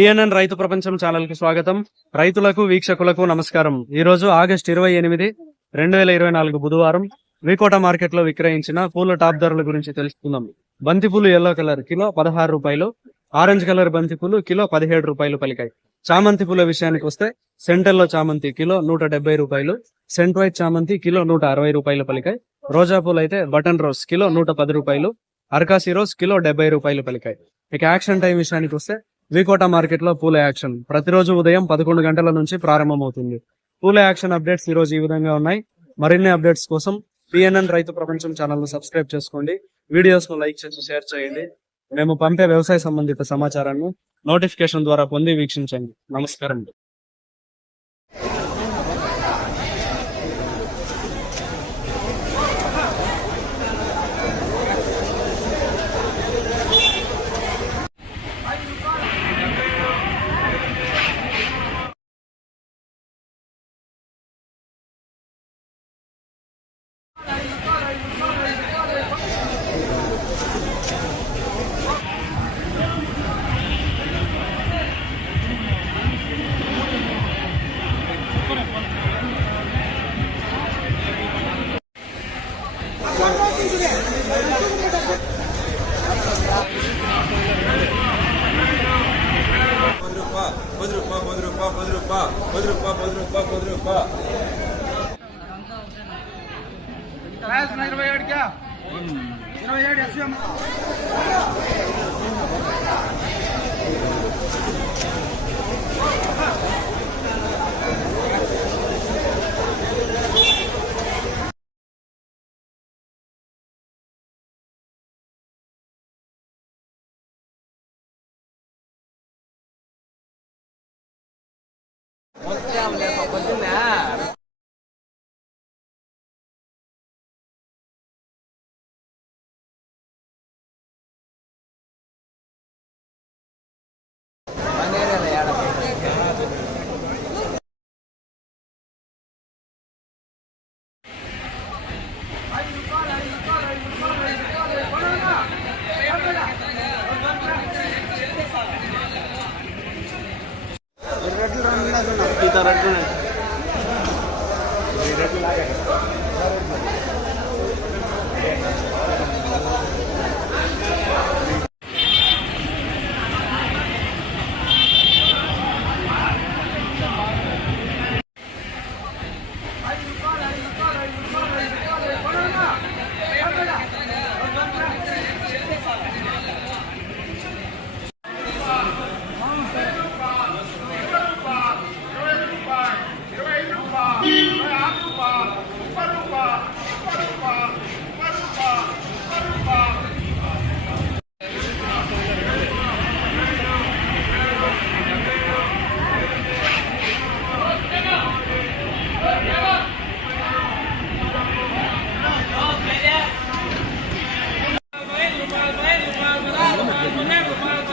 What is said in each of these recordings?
PNN రైతు ప్రపంచం ఛానల్కి స్వాగతం. రైతులకు వీక్షకులకు నమస్కారం. ఈ రోజు ఆగస్ట్ ఇరవై ఎనిమిది రెండు వేల ఇరవై నాలుగు బుధవారం వికోట మార్కెట్లో విక్రయించిన పూల టాప్ ధరల గురించి తెలుసుకుందాం. బంతిపూలు ఎల్లో కలర్ కిలో పదహారు రూపాయలు. ఆరెంజ్ కలర్ బంతిపూలు కిలో పదిహేడు రూపాయలు పలికాయి. చామంతి పూల విషయానికి వస్తే సెంటెల్లో చామంతి కిలో నూట డెబ్బై రూపాయలు. సెంట్ వైట్ చామంతి కిలో నూట అరవై రూపాయలు పలికాయి. రోజా పూలు అయితే బటన్ రోజ్ కిలో నూట పది రూపాయలు. అరకాసి రోజ్ కిలో డెబ్బై రూపాయలు పలికాయి. ఇక యాక్షన్ టైం విషయానికి వస్తే వికోట మార్కెట్లో పూల యాక్షన్. ప్రతిరోజు ఉదయం పదకొండు గంటల నుంచి ప్రారంభమవుతుంది. పూల యాక్షన్ అప్డేట్స్ ఈ రోజు ఈ విధంగా ఉన్నాయి. మరిన్ని అప్డేట్స్ కోసం పిఎన్ఎన్ రైతు ప్రపంచం ఛానల్ను సబ్స్క్రైబ్ చేసుకోండి. వీడియోస్ను లైక్ చేసి షేర్ చేయండి. మేము పంపే వ్యవసాయ సంబంధిత సమాచారాన్ని నోటిఫికేషన్ ద్వారా పొంది వీక్షించండి. నమస్కారం. రూపాయ పది రూపాయ పది రూపాయ పది రూపాయ పది రూపాయ పది రూపాయ ఇరవై ఏడు 我们的宝宝 nha.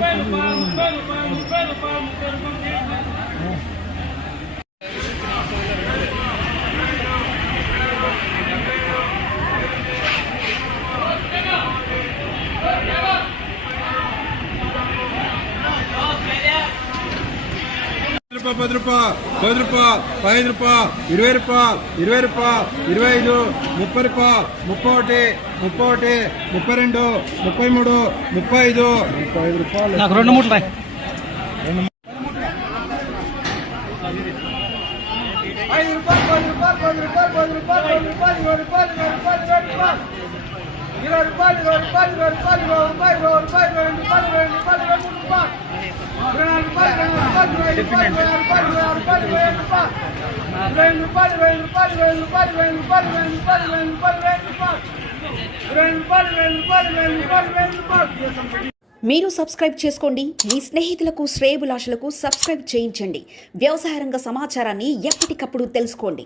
Pelo, Paulo, pelo, Paulo, pelo, Paulo, pelo, pelo, pelo, రూపాయలు పది రూపాయలు పది రూపాయలు పదిహేను రూపాయలు ఇరవై రూపాయలు ఇరవై రూపాయలు ఇరవై ఐదు ముప్పై రూపాయలు ముప్పై ఒకటి ముప్పై ఒకటి ముప్పై రెండు ముప్పై మూడు ముప్పై ఐదు. ముప్పై ఐదు రూపాయలు. నాకు రెండు మూడు ఐదు రూపాయలు పది రూపాయలు పది రూపాయలు పది రూపాయలు పది రూపాయలు పది రూపాయలు. ఇరవై రూపాయలు ఇరవై రూపాయలు ఇరవై రూపాయలు ఇరవై రూపాయలు ఇరవై రూపాయలు ఇరవై రూపాయలు ఇరవై రూపాయలు ఇరవై మూడు రూపాయలు ఇరవై నాలుగు రూపాయలు ఇరవై రూపాయలు ఇరవై రూపాయలు ఇరవై రూపాయలు ఇరవై రూపాయలు ఇరవై రూపాయలు ఇరవై రూపాయలు ఇరవై రూపాయలు ఇరవై రూపాయలు ఇరవై రూపాయలు ఇరవై రూపాయలు ఇరవై రూపాయలు ఇరవై రూపాయలు ఇరవై రూపాయలు ఇరవై రూపాయలు ఇరవై రూపాయలు ఇరవై రూపాయలు మీరు సబ్స్క్రైబ్ చేసుకోండి. మీ స్నేహితులకు శ్రేయభిలాషులకు సబ్స్క్రైబ్ చేయించండి. వ్యవసాయ రంగ సమాచారాన్ని ఎప్పటికప్పుడు తెలుసుకోండి.